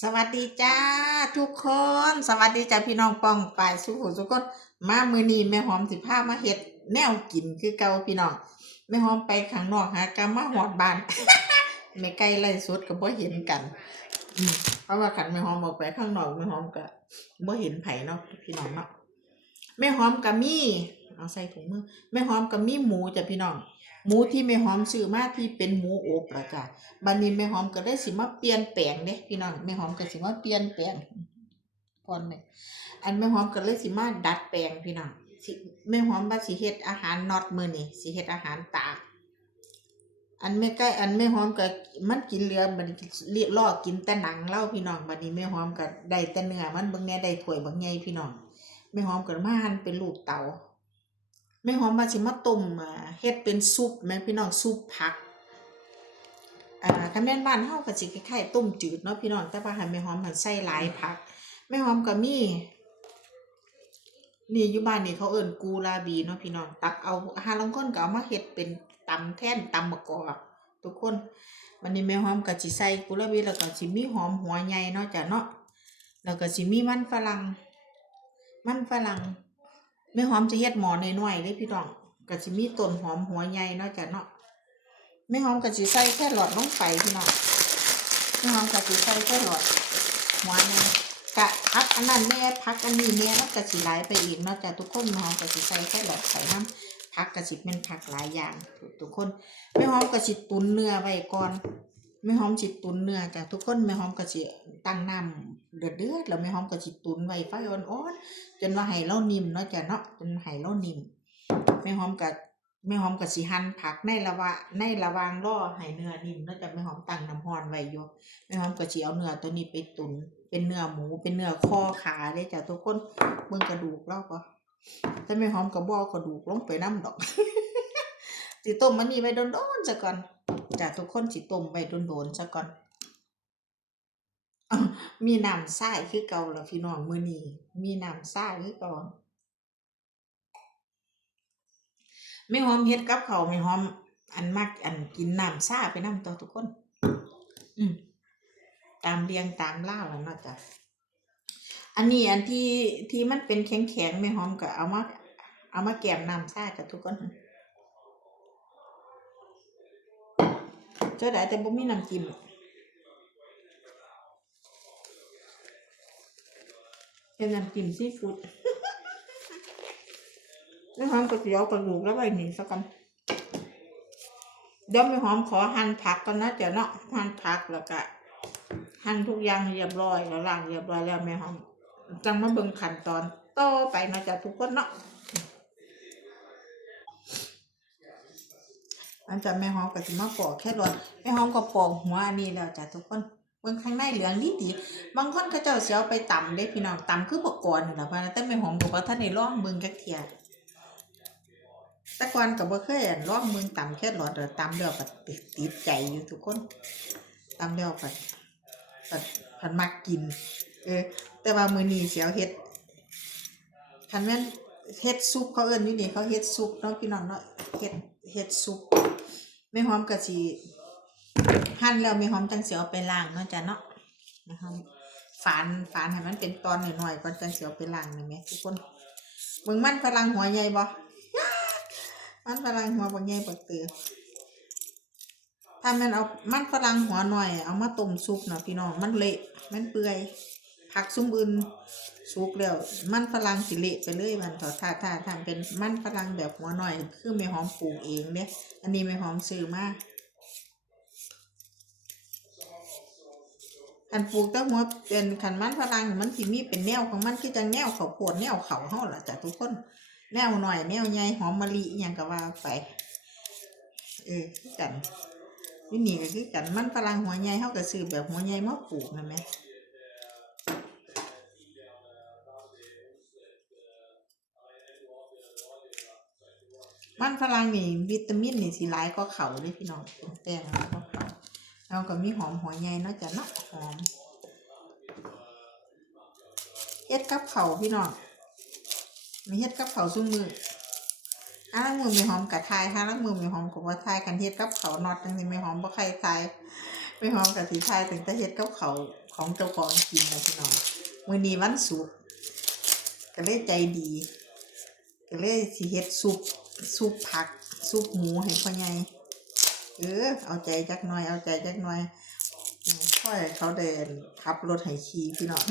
สวัสดีจ้าทุกคน สวัสดีจ้าพี่น้องป้องปายสุขุทุกคนมามือนี้แม่หอมสิพามาเฮ็ดแนวกินคือเก่าพี่น้องแม่หอมไปข้างนอกหากะมาหอดบ้านแม่ไก่ไล่สุดก็บ่เห็นกันเพราะว่าคันแม่หอมออกไปข้างนอกแม่หอมก็บ่เห็นไผเนาะพี่น้องเนาะแม่หอมก็มีเอาใส่ถุงมือแม่หอมก็มีหมูจ้ะพี่น้อง หมูที่แม่หอมซื้อมาที่เป็นหมูอบละจ้ะบัดนี้แม่หอมก็ได้สิมาเปลี่ยนแปลงเด้พี่น้องแม่หอมก็สิมาเปลี่ยนแปลงพรเนี่ยอันแม่หอมก็เลยสิมาดัดแปลงพี่น้องสิแม่หอมว่าสิเฮ็ดอาหารน็อตมือนี้สิเฮ็ดอาหารตากอันแม่ใกล้อันแม่หอมก็มันกินเรือบัดนี้เรียลอกินแต่หนังเล่าพี่น้องบัดนี้แม่หอมก็ได้แต่เนื้อมันบิ่งแหน่ได้ถ้วยบักใหญ่พี่น้องแม่หอมก็มาหั่นเป็นลูกเต๋า แม่หอมว่าสิมาต้มอ่าเฮ็ดเป็นซุปแม่พี่น้องซุปผักอ่าคันแม่นบ้านเฮาก็สิคล้ายๆต้มจืดเนาะพี่น้องแต่ว่าให้แม่หอมหันใส่หลายผักแม่หอมก็มีนี่อยู่บ้านนี่เขาเอิ้นกูลาบีเนาะพี่น้องตักเอาหาลางคนก็เอามาเฮ็ดเป็นตำแท่นตำมะกอกทุกคนวันนี้แม่หอมก็สิใส่กูลาบีแล้วก็สิมีหอมหัวใหญ่เนาะจ้ะเนาะแล้วก็สิมีมันฝรั่งมันฝรั่ง แม่หอมจะเฮ็ดหมอน้อยๆเด้พี่น้องก็สิมีต้นหอมหัวใหญ่เนาะจ้ะเนาะแม่หอมกับสีใส่แค่หลอดลงไปพี่น้องแม่หอมกับสีใส่แค่หลอดหัวหนึงกะพักอันนั้นแม่พักอันนี้แม่แล้วก็สีไหลไปอีกเนอกจากทุกคนแม่หอมกับสีใส่แค่หลอดใส่น้ำพักกับสีเป็นผักหลายอย่างทุกคนแม่หอมกับสีตุนเนื้อไว้ก่อน แม่หอมสิตุนเนื้อจ้ะทุกคนแม่หอมกับสีตั้งน้ำเดือดเดือดแล้วแม่หอมกับสีตุนไว้ไฟอ่อนๆจนว่าให้เรานิ่มเนาะจ้ะเนาะจนให้เรานิ่มแม่หอมกับแม่หอมกับสิหั่นผักในระวะในระวางรอให้เนื้อนิ่มแล้วจะแม่หอมตั้งน้ำร้อนไว้อยู่แม่หอมก็สิเอาเนื้อตัวนี้ไปตุน เป็นเนื้อหมูเป็นเนื้อคอขาเด้จ้ะทุกคนเบิ่งกระดูกแล้วก็แต่แม่หอมก็บ่อกระดูกลงไปน้ำดอกสิต้มมันนี่ไว้โดนๆซะก่อน จ้ะทุกคนสิต้มไว้โดนๆซะก่อน มีน้ำทราคือเก่าล่ะพี่น้องมื้อนี้มีน้ำทราคือเก่าแม่หอมเฮ็ดกับเขาวแม่หอม อันมักอันกินน้ำซ่าไปน้ำตัวทุกคน อืมตามเรียงตามล่าแล้วเนาะจ้ะอันนี้อันที่ที่มันเป็นแข็งแข็งๆแม่หอมก็เอามาเอามาแกมน้ำซ่ากับทุกคน เจ้าได้แต่บ่มีน้ำจิ้มเป็นน้ำจิ้มซีฟู้ดแม่หอมก็สิเอากระดูกแล้วไว้นี่สักกันเดี๋ยวแม่หอมขอหั่นผักก่อนนะเดี๋ยวเนาะหั่นผักแล้วก็หั่นทุกอย่างเรียบร้อยแล้วล้างเรียบร้อยแล้วแม่หอมจังมาเบิ่งขั้นตอนต่อไปนะจ๊ะทุกคนเนาะ อันจะแม่หอมก็สิมาปอกแค่รอทแม่หอมก็ปอกหัวอันนี้แล้วจ้ะทุกคนเบิ่งข้างในเหลืองดีดีๆบางคนเขาเจ้าเสิเอาไปตำเด้พี่น้องตำคือบกกอนนี่ล่ะพะนะแต่แม่หอมบอกว่าท่านได้ลองเบิ่งจักเทียแต่ก่อนก็บ่เคยอั่องเมืองตำแค่หลอดเด้อตำแล้วก็ติดใจอยู่ทุกคนตำแล้วก็ก็พันมักกิน เออ แต่ว่ามือนี้สิเอาเฮ็ดคันแม่นเฮ็ดซุปเขาเอิ้นอยู่นี่เขาเฮ็ดซุปเนาะพี่น้องเนาะเฮ็ดเฮ็ดซุป แม่หอมก็สิหั่นแล้วแม่หอมจังสิเอาไปล้างเนาะจ้ะเนาะแม่หอมฝานฝานให้มันเป็นตอนหน้อยๆก่อนจังสิเอาไปล้างหนี่แหมทุกคนเบิ่งมันฝรั่งหัวใหญ่บ่มันฝรั่งหัวบางใหญ่บักเตือถ้ามันเอามันฝรั่งหัวหน่อย เอามาต้มซุปเนาะพี่น้องมันเละมันเปื่อย ผักซุ้มอื่นสุกแล้วมันฝรั่งสิเละไปเลยมันเถอะถ้าถ้าทำเป็นมันฝรั่งแบบหัวหน่อย คือแม่หอมปลูกเองเนี่ยอันนี้แม่หอมซื้อมาคันปลูกแต่หัวเป็นคันมันฝรั่งมันสิมีเป็นแนวของมันคือจังแนวเขาวดแนวเขาเฮาล่ะจ้ะทุกคน แนวหน่อยแนวใหญ่หอมมะลิอหยังก็ว่าไปเออกันนี่นี่ก็คือกันมันฝรั่งหัวใหญ่เฮาก็ซื้อแบบหัวใหญ่มาปลูกนั่นแหม มันฝรั่งนี่วิตามินนี่สิหลายกว่าเขาเลยพี่น้องแต่หลายกว่าเขาเราก็มีหอมหัวใหญ่เนาะจ้ะเนาะหอมเฮ็ดกับเขาพี่น้องมีเฮ็ดกับเขาซุมือห้าลังมือมีหอมกะทายห้าลังมือมีหอมกับว่าทายกันเฮ็ดกับเขานอดจังซี่มีหอมบ่ใครทายไม่หอมกับสีทายถึงแต่เฮ็ดกับเขาของเจ้าของกินนะพี่น้องมื้อนี้วันศุกร์ก็เลยใจดีก็เลยสิเฮ็ดซุป ซุปผักซุปหมูให้พ่อใหญ่เออเอาใจจักหน่อยเอาใจจักหน่อยพ่อให้เขาเดินขับรถให้ขี่พี่น้อง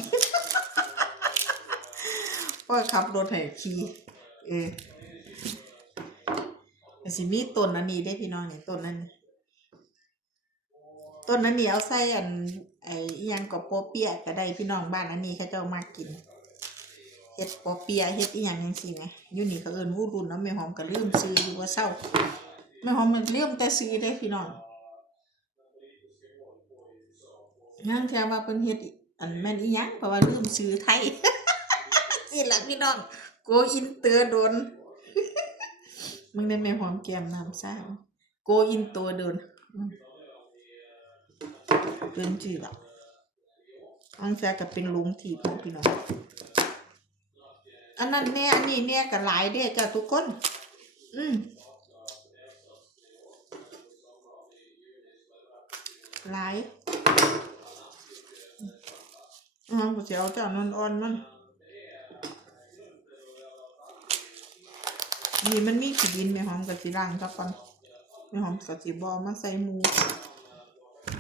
พ่อขับรถให้ขี่เออสิมีต้นอันนี้ได้พี่น้องนี่ต้นนั้นนี่ต้นนั้นนี่เอาใส่อันไอ้ยังกับโปเปียก็ได้พี่น้องบ้านอันนี้เขาเจ้ามากิน เฮ็ดปอเปียเฮ็ดอีหยังจังซี่แหมอยู่นี่เขาเอิ้นวูรุ่นเนาะแม่หอมก็ลืมซื้ออยู่ว่าเศร้าแม่หอมมันลืมแต่ซื้อได้พี่น้องนางเทื่ว่าเพิ่นเฮ็ดอันแม่นอีหยังเพราะว่าลืมซื้อไทยสิล่ะพี่น้องโกอินเตอร์โดนมึงได้แม่หอมแก้มน้ำซ่าโกอินตอร์โดนเพิ่นชื่อล่ะอังเทื่อก็เป็นลุงที่พวกพี่น้อง อันนั้นแน่อันนี้แน่ก็หลายเด้จ้ะทุกคน อืมหลายอืมกูจะเอาเจ้านอนอ่อนมันนี่มันมีขีดินแม่หอมกับสีล่างซะก่อนแม่หอมกับสีบอมาใส่มู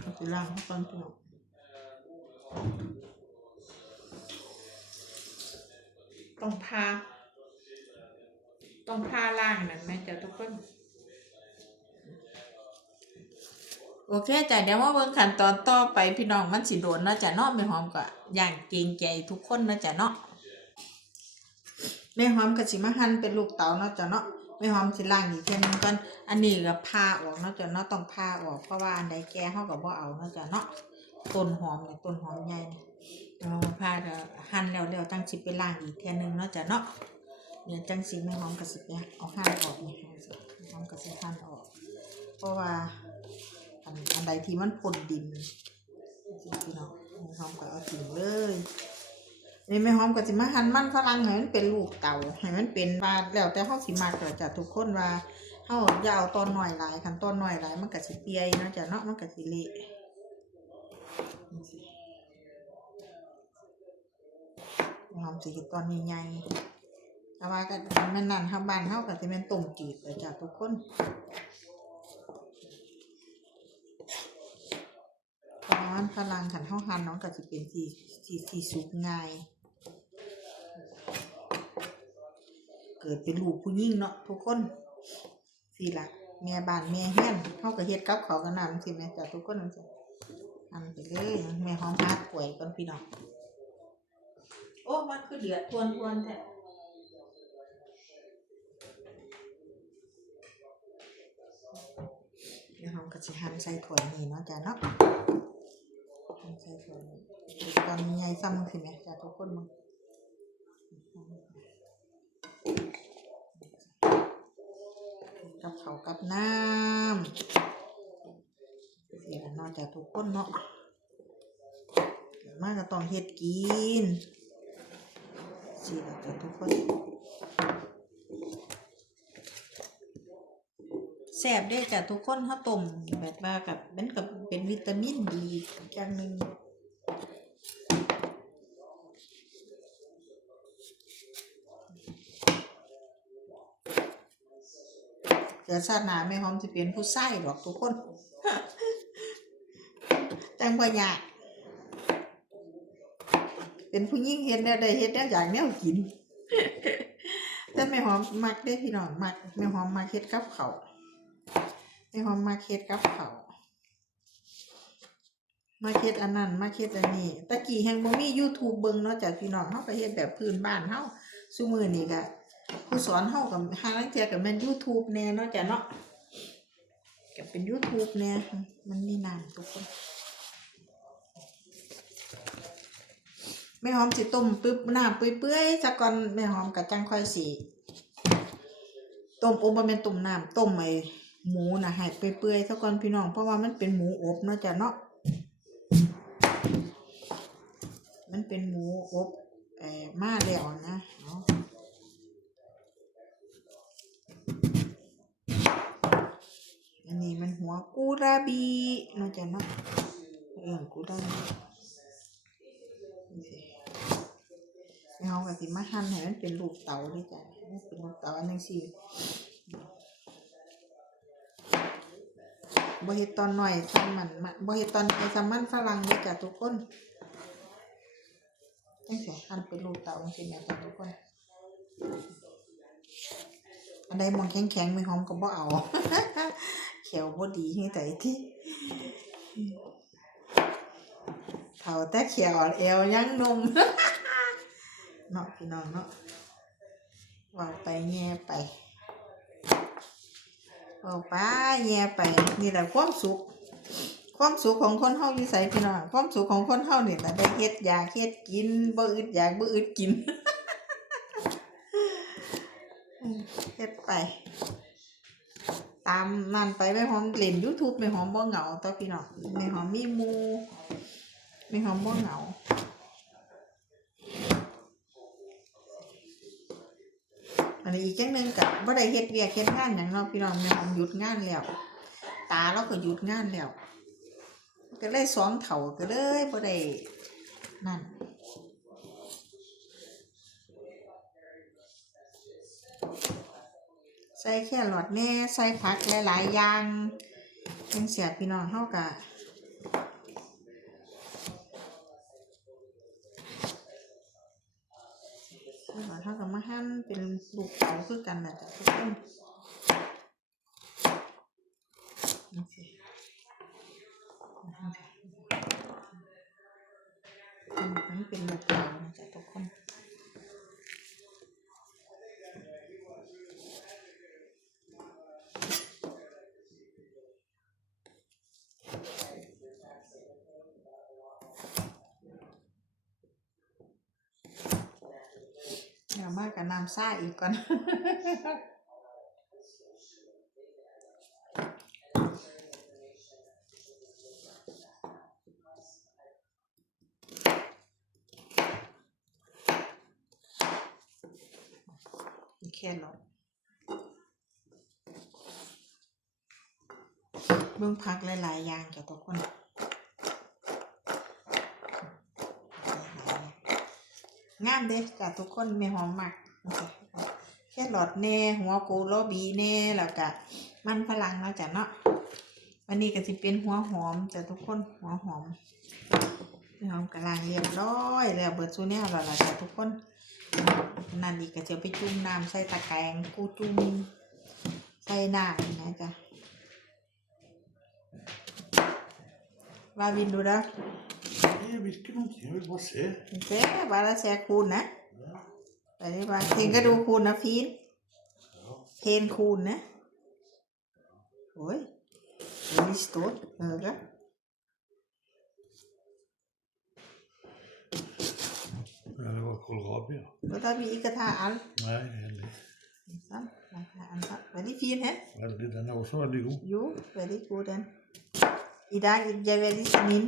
กับสีล่างซะก่อนพี่น้อง ต้องพา ต้องพาล่างนั่นไหมเจ้ะทุกคน โอเคจ้ะเดี๋ยวมาเบิ่งขั้นตอนต่อไปพี่น้องมันสิโดนเนาะจ้ะเนาะแม่หอมก็อย่างเกรงใจทุกคนเนาะจ้ะเนาะแม่หอมก็สิมาหั่นเป็นลูกเต๋าเนาะจ้ะเนาะแม่หอมสิล้างอีกเทีนึงก่อนอันนี้ก็พาออกเนาะจ้ะเนาะต้องพาออกเพราะว่าอันใดแก่เฮาก็บ่เอาเนาะจ้ะเนาะต้นหอมเนี่ยต้นหอมใหญ่เนี่ย เอามาพาเดี๋ยวหั่นแล้วแล้วจังสิไปล้างอีกเทียนึงเนาะจ้ะเนาะเดี๋ยวจังสิแม่หอมก็สิไปเอาหั่นออกนี่เอาสิแม่หอมก็สิหั่นออก เพราะว่าอันอันใดที่มันพ่นดินสิพี่น้องแม่หอมก็เอาทิ้งเลยนี่แม่หอมก็สิมาหั่นมันฝรั่งให้มันเป็นลูกเต่าให้มันเป็นว่าแล้วแต่เฮาสิมักแล้วจ้ะทุกคนว่าเฮาอย่าเอาตอนหน้อยหลายคันตอนหน้อยหลายมันก็สิเปียเนาะจ้ะเนาะมันก็สิเละนี่สิแม่ หอมสิเฮ็ดตอนใหญ่ๆแต่ว่าก็แม่นนั่นเฮาบ้านเฮาก็สิแม่นต้มจืดเลยจ้ะทุกคนตอนพลังขันเท่าหันน้องก็จะเป็นสีสีสีสุกง่าย เกิดเป็นลูกผู้หญิงเนาะทุกคนสีละแม่บ้านแม่เฮียนเท่ากับเฮ็ดกับเขากันนำสิแม่จ้ะทุกคนนั่นสิอันไปเลยแม่หอมฮาดป่วยก่อนพี่น้อง มันคือเดือดทวนทวนๆแท้แม่หอมก็สิหั่นใส่ถ้วนี่เนาะจ้ะเนาะทำใส่ส่วนนี้ตอนนี้ใหญ่ซ้ำสิแม่จ้ะทุกคนมึงกับเขากับน้ำสิละเนอกจากทุกคนเนาะมาก็ต้องเฮ็ดกิน สิละจ้ะทุกคนแซ่บได้จ้ะทุกคนถ้าต้มแบบว่ากับเป็นกับเป็นวิตามินดีอย่างหนึ่งเกิดชาติหน้าแม่หอมจะเป็นผู้ใส่ดอกทุกคน แต่งบ่ยาก เป็นผู้หญิงเฮ็ดได้ได้เฮ็ดได้อย่างแนวกิน แต่แม่หอมมักได้พี่น้องมักแม่หอมมักเฮ็ดกับเขาแม่หอมมักเฮ็ดกับเขามาเฮ็ดอันนั้นมาเฮ็ดอันนี้ตะกี้แฮงบ่มี YouTube เบิ่งเนาะจ้ะพี่น้องเฮาก็เฮ็ดแบบพื้นบ้านเฮาซุมื้อนี้ก็ผู้สอนเฮากับหาลังเทียกับแม่น YouTube แน่เนาะจ้ะเนาะก็เป็น YouTube แน่มันมีน้ำทุกคน แม่หอมสิต้มปึ๊บน้ำเปื่อยๆซะก่อนแม่หอมก็จังค่อยสิต้มอบบ่แม่นต้มน้ำต้มไอ้หมูนะให้เปื่อยๆซะก่อนพี่น้องเพราะว่ามันเป็นหมูอบเนาะจ้ะเนาะมันเป็นหมูอบเอ่อมาแล้วนะเนาะอันนี้มันหัวกูราบีเนาะจ้ะเนาะเออกูได้นี่ เอากะสิมาหั่นให้มันเป็นลูกเต๋าด้วยจ้ะมันเป็นลูกเต๋าอันนึงสิบ่เฮ็ดตอนหน่อยซ้ำมันบ่เฮ็ดตอนไอซ้ำมันฝรั่งเลยจ้ะทุกคนจังซี่หั่นเป็นลูกเต๋าจังซี่แหม่จ้ะทุกคนอันใดมองแข็งๆไม่หอมก็บ่เอาเขียวบ่ดีให้ใจที่เฒ่าแต่เขียวเอวยังนุ่ม เนาะพี่น้องเนาะว่าไปแง่ไปว่าไปแง่ไปนี่แหละความสุข ความสุขของคนเฮาอยู่ไสพี่น้องความสุขของคนเฮาเนี่ยแหละได้เฮ็ดอยากเฮ็ดกินบ่อึดอยากบ่อึดกินเฮ็ดไป ตามนั่นไปแม่หอมเล่น YouTube แม่หอมบ่เหงาต่อพี่น้องแม่หอมมีมู่แม่หอมบ่เหงา นนี้อีกจังหนึ่งก็บ่ได้เฮ็ดเวียกเฮ็ดงานหยังเนาะพี่น้องแม่หอมหยุดงานแล้วตาเราก็หยุดงานแล้วก็เลยสองเฒ่าก็เลยบ่ได้นั่นใส่แค่หลอดแน่ใส่ผักหลายๆอย่างจังเสียพี่น้องเฮากะใส่หลอด เฮาก็มาหั่นเป็นลูกเต๋าคือกันน่ะจ้ะทุกคนจังซี้อันนี้เป็นลูกเต๋านะจ้ะทุกคน เดี๋ยวมากับน้ำ ซ่าอีกก่อน แค่หรอกเบิ่งพักหลาย ๆ อย่างจ้ะทุกคนงามเด้จ้ะทุกคนแม่หอมมาก แค่หลอดแน่หัวโกโลบีแน่แล้วก็มันฝรั่งเนาะจ้ะเนาะวันนี้ก็สิเป็นหัวหอมจ้ะทุกคนหัวหอมหอมกำลังเรียบร้อยแล้วเบิดซูแนวแล้วล่ะจ้ะทุกคนนั่นอีกก็จะไปจุ่มน้ำใส่ตะแกรงกูจุ่มใส่น้ำนะจ้ะว่าวินดูนะ Nej, jag vet inte. Jag vill bara se. เจ๊บาลาแซคูณนะ Ja. ไปได้บ้างเพลงก็ดูคูณนะฟีน Ja. เพลงคูณนะ โอ้ยนี่สตูดเออก็ Ja, det var kohlrabi. Ja. ก็ต้องมีอีกกระทาอัน Nej, väldigt, ซ้ำราคาอันซ้ำไปที่ฟีนฮะ väldigt. Den är också väldigt god. ยูไปที่กูดันอีดาอีเจเวลิสมิน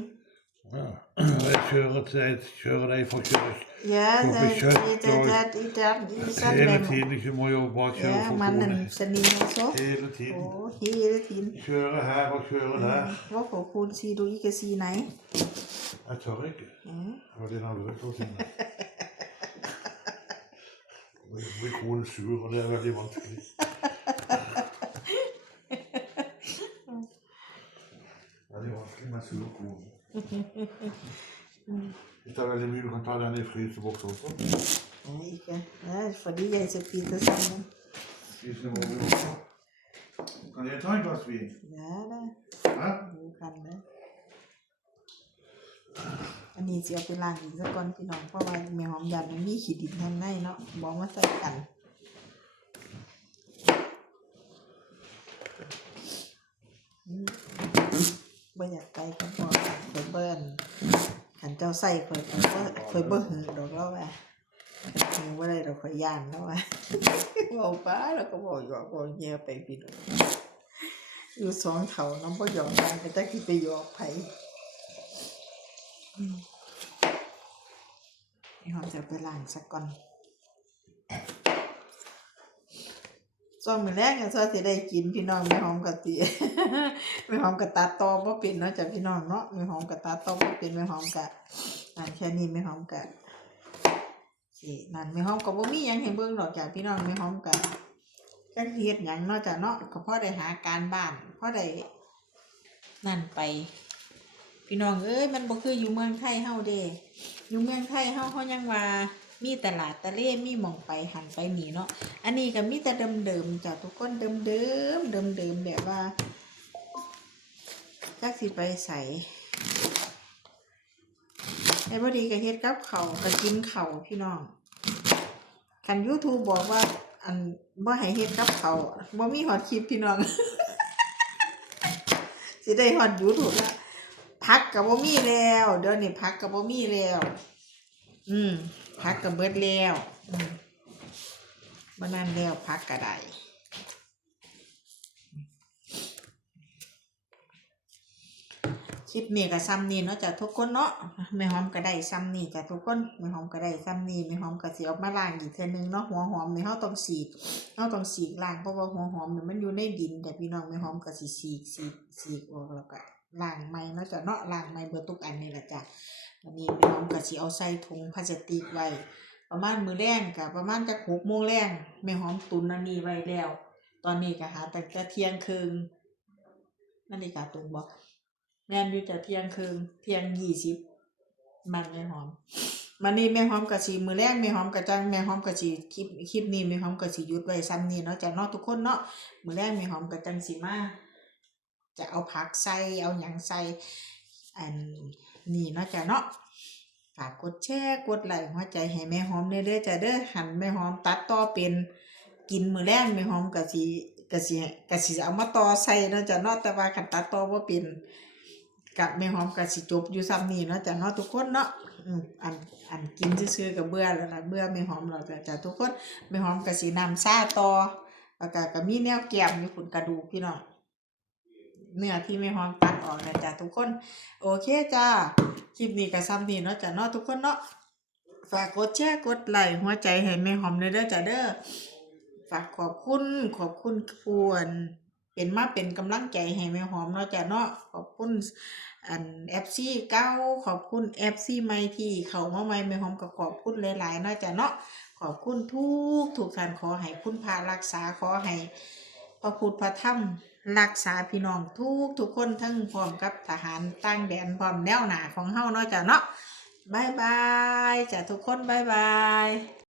Ja. Jag kör, ett, jag kör dig för att köra ยา Får แต่ vi อี kött แต่ och แต่อีแต่อีสันแบ hela ม tiden. Du må ju bara ยา köra มันนั่น fortfarande. สนิมโซ Hela โอ้ tiden. ฮีลทิน Köra här och köra där. ว่าขอคูณซีดูอีกซีไหน Jag tar inte. อืม Jag var din andra klart inne. Jag blir konen sur och det är väldigt vanskligt. Ja, det är vanskligt med sur kon. Hvis der er veldig mye, du kan ta den i fryseboksen også. Ja, ikke. Ja, fordi jeg så Peter sammen. Spise må vi også. Kan jeg ta et glas vin? Ja da, Hæ? du kan det. อันนี้สิเอาไปล้างอีกสักก่อนพี่น้องเพราะว่าแม่หอมยันมันมีขี้ดินทางในเนาะบอกมาใส่กันอืม บ่อยากไปก็พอข่อยเบิ้นขันเจ้าใส่ข่อยข่อยบ่ข่อยบ่หือดอกแล้วว่าหือบ่ได้ดอกข่อยย่านแล้วว่าเว้าป้าแล้วก็บอกหยอกบอกแย่ไปพี่น้องอยู่สองเท่าน้ำบ่หยอกกันไปจักสิไปหยอกไผนี่ผมจะไปล้างสักก่อน ซ่อมมื้อแรกก็ซอสิได้กินพี่น้องแม่หอมกะติแม่หอมกะตัดต่อบ่เป็นเนาะจ้ะพี่น้องเนาะแม่หอมกะตัดต่อบ่เป็นแม่หอมกะนั่นแค่นี้แม่หอมกะสินั่นแม่หอมก็บ่มีหยังให้เบิ่งดอกจ้ะพี่น้องแม่หอมกะจักเฮ็ดหยังเนาะจ้ะเนาะก็พอได้หาการบ้านพอได้นั่นไป พี่น้องเอ้ยมันบ่คืออยู่เมืองไทยเฮาเด้อยู่เมืองไทยเฮาเฮายังว่า มีตลาดตะเล่มีมองไปหันไปหนีเนาะอันนี้ก็มีแต่เดิมๆจ้ะทุกคนเดิมๆเดิมๆแบบว่าจักสิไปใส่ไอ้บดีก็เฮ็ดกับเขาก็กินเขาพี่น้องคัน YouTube บอกว่า อันบ่ให้เฮ็ดกับเขาบ่มีฮอดคลิปพี่น้องสิได้ฮอด YouTube แล้วพักก็บ่มีแล้ว เดี๋ยวนี้พักก็บ่มีแล้ว อืมพักก็เบิดแล้วอืมบ่นั่นแล้วพักก็ไดคลิปนี้ก็ซ้ำนี่เนาะจ้ะทุกคนเนาะแม่หอมก็ได้ซ้ำนี่จ้ะทุกคนแม่หอมก็ได้ซ้ำนี่แม่หอมก็สิเอามาล้างอีกเทื่อนึงเนาะหัวหอมนี่เฮาต้องสีกเฮาต้องสีกล้างเพราะว่าหัวหอมเนี่ยมันอยู่ในดินแต่พี่น้องแม่หอมก็สิสีสีสีออกแล้วก็ ล้างใหม่เนาะจ้ะเนาะล้างใหม่เบิดทุกอันนี่แหละจ้ะวันนี้แม่หอมก็สิเอาใส่ถุงพลาสติกไว้ประมาณมือแรงกับประมาณจะหกโมงแรงแม่หอมตุนอันนี้ไว้แล้ว ตอนนี้ก็หาแต่จะเที่ยงคืนนาฬิกาตรงบอกแม่นอยู่จะเที่ยงคืนเที่ยงยี่สิบมันแม่หอมมันนี่แม่หอมกะสีมือแรกแม่หอมกะจังแม่หอมกะสีคลิปคลิปนี้แม่หอมกะสียุดไว้ซ้ำนี่เนาะจะเนาะทุกคนเนาะมือแรกแม่หอมกะจังสีมา จะเอาผักใส่เอาหยังใส่อันนี่เนาะจ้ะเนาะฝากกดแชร์กดไลค์หัวใจให้แม่หอมเด้อเด้อจ้ะเด้อหันแม่หอมตัดต่อเป็นกินมือแรงแม่หอมก็สิก็สิก็สิเอามาต่อใส่เนาะจ้ะเนาะแต่ว่าคันตัดต่อบ่าเป็นกับแม่หอมก็สิจบอยู่ซ้ำนี้เนาะจ้ะเนาะทุกคนเนาะอันอันกินซื่อๆก็เบื่อแล้วล่ะเบื่อแม่หอมแล้วจ้ะจ้ะทุกคนแม่หอมก็สินำซาต่อแล้วก็ก็มีแนวแก้มอยู่พุ่นกระดูกพี่น้อง เนื้อที่แม่หอมตัดออกนะจ้ะทุกคน โอเคจ้าคลิปนี้ก็ซ้ำนี่เนาะจ้ะเนาะทุกคนเนาะฝากกดแชร์กดไลค์หัวใจให้แม่หอมเด้อเด้จ้ะเด้อฝากขอบคุณขอบคุณควรเป็นมาเป็นกำลังใจให้แม่หอมเนาะจ้ะเนาะขอบคุณอัน FC เก้าขอบคุณ FC ใหม่ที่เขามาใหม่แม่หอมก็ขอบคุณหลายๆเนาะจ้ะเนาะขอบคุณทุกทุกท่านขอให้คุณพารักษาขอให้พระพุทธพระธรรม รักษาพี่น้องทุกทุกคนทั้งพร้อมกับทหารตั้งแดนพร้อมแนวหนาของเฮาเนาะจ้ะเนาะบายบายจ้ะทุกคนบายบาย